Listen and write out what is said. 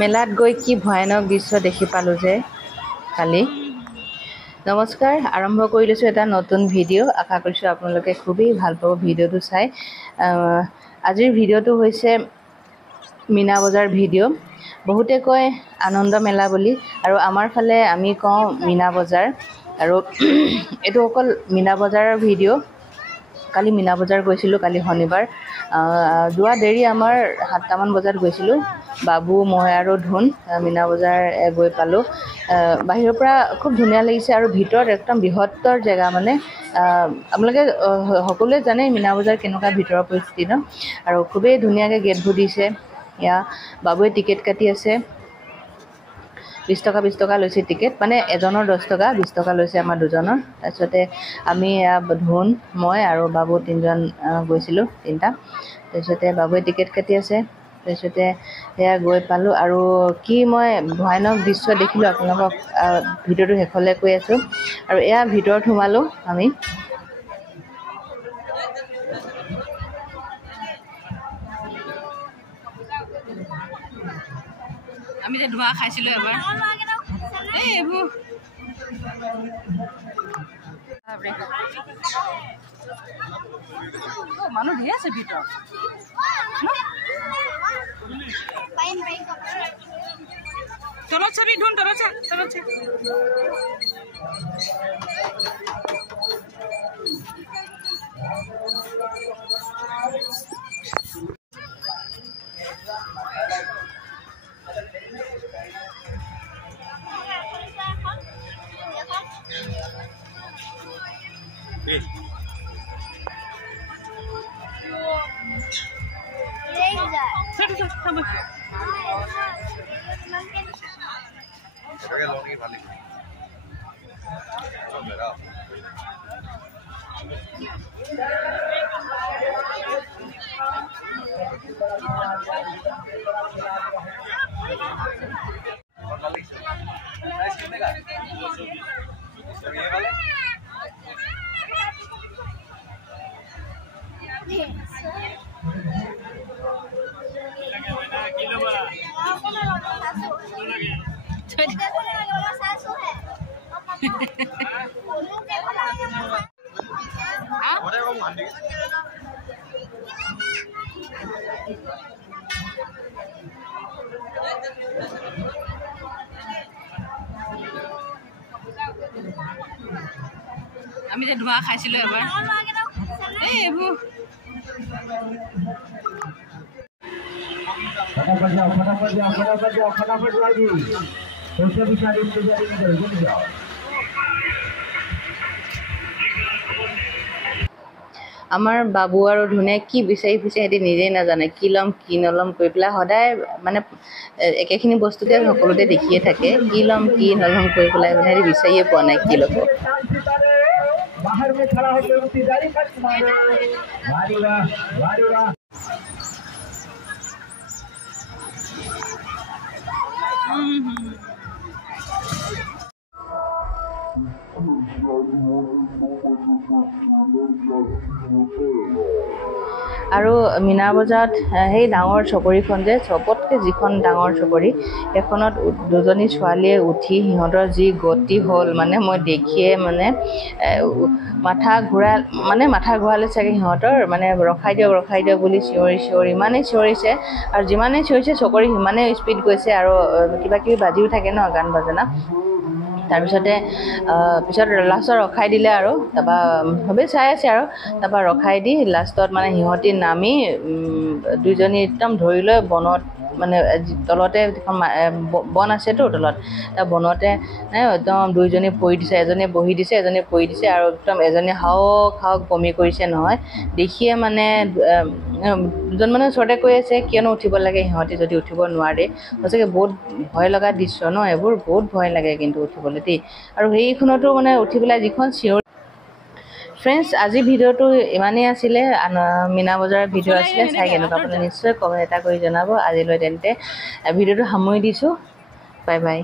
মেলাত গৈ কি ভয়ানক দৃশ্য দেখি পালোঁ যে কালি। নমস্কাৰ, আৰম্ভ কৰি লৈছোঁ এটা নতুন ভিডিঅ'। আশা কৰিছোঁ আপোনালোকে খুবেই ভাল পাব ভিডিঅ'টো চাই। আজিৰ ভিডিঅ'টো হৈছে মীনা বজাৰ ভিডিঅ'। বহুতে কয় আনন্দ মেলা বুলি, আৰু আমাৰ ফালে আমি কওঁ মীনা বজাৰ। আৰু এইটো অকল মীনা বজাৰৰ ভিডিঅ'। কালি মীনা বজাৰ গৈছিলোঁ, কালি শনিবাৰ। যোৱা দেৰি আমাৰ 7টামান বজাত গৈছিলোঁ। বাবু, মই আৰু ধুন মীনা বজাৰ গৈ পালোঁ। বাহিৰৰ পৰা খুব ধুনীয়া লাগিছে, আৰু ভিতৰত একদম বৃহত্তৰ জেগা। মানে আপোনালোকে সকলোৱে জানে মীনা বজাৰ কেনেকুৱা ভিতৰৰ পৰিস্থিতি ন। আৰু খুবেই ধুনীয়াকৈ গেটবোৰ দিছে। এয়া বাবুৱে টিকেট কাটি আছে। 20 টকা লৈছে টিকেট, মানে এজনৰ 10 টকা, 20 টকা লৈছে আমাৰ দুজনৰ। তাৰপিছতে আমি ধুন, মই আৰু বাবু 3জন গৈছিলোঁ, 3টা। তাৰপিছতে বাবুৱে টিকেট কাটি আছে। তাৰপিছতে সেয়া গৈ পালোঁ, আৰু কি মই ভয়ানক দৃশ্য দেখিলোঁ আপোনালোকক ভিডিঅ'টো শেষলৈ কৈ আছোঁ। আৰু এয়া ভিতৰত সোমালোঁ আমি। আমি যে ধোঁৱা খাইছিলোঁ এবাৰ, এই এইবোৰ মানুহ ধেৰ আছে ভিতৰত। তলত চাবি ধুন, তলত চা, তলত চা। আমি যে ধোঁৱা খাইছিলোঁ এবাৰ, এই এইবোৰ আমাৰ বাবু আৰু ধুনে কি বিচাৰি ফুৰিছে সিহঁতি নিজেই নাজানে। কি ল'ম কি নল'ম কৰি পেলাই সদায় মানে একেখিনি বস্তুকে সকলোতে দেখিয়ে থাকে। কি ল'ম কি নল'ম কৰি পেলাই মানে সিহঁতি বিচাৰিয়ে পোৱা নাই কি ল'ব। আৰু মীনা বজাৰত সেই ডাঙৰ চকৰিখন যে চবতকৈ যিখন ডাঙৰ চকৰি, সেইখনত দুজনী ছোৱালীয়ে উঠি সিহঁতৰ যি গতি হ'ল মানে মই দেখিয়ে মানে মাথা ঘূৰালে চাগে সিহঁতৰ। মানে ৰখাই দিয়ক বুলি চিঞৰি ইমানেই চিঞৰিছে, আৰু যিমানেই চিঞৰিছে চকৰি সিমানেই স্পীড গৈছে। আৰু কিবা কিবি বাজিও থাকে ন, গান বাজনা। তাৰপিছতে পিছত লাষ্টত ৰখাই দিলে, আৰু তাৰপৰা সবেই চাই আছে, আৰু তাৰপৰা ৰখাই দি লাষ্টত মানে সিহঁতি নামি দুইজনী একদম ধৰি লৈ বনত, মানে তলতে বন আছেতো তলত, তাৰ বনতে একদম দুইজনী পৰি দিছে। এজনীয়ে বহি দিছে, এজনীয়ে পৰি দিছে, আৰু একদম এজনীয়ে হাওক বমি কৰিছে নহয়। দেখিয়ে মানে দুজন মানে ওচৰতে কৈ আছে কিয়নো উঠিব লাগে সিহঁতি যদি উঠিব নোৱাৰে। সঁচাকৈ বহুত ভয় লগা দৃশ্য ন এইবোৰ, বহুত ভয় লাগে কিন্তু উঠিবলৈ দেই। আৰু সেইখনতো মানে উঠি পেলাই যিখন চিঞৰ। ফ্ৰেণ্ডছ, আজিৰ ভিডিঅ'টো ইমানেই আছিলে। মীনা বজাৰৰ ভিডিঅ' আছিলে। চাই কেনেকুৱা পালে নিশ্চয় কমেণ্ট এটা কৰি জনাব। আজিলৈ তেন্তে ভিডিঅ'টো সামৰি দিছোঁ। Bye bye.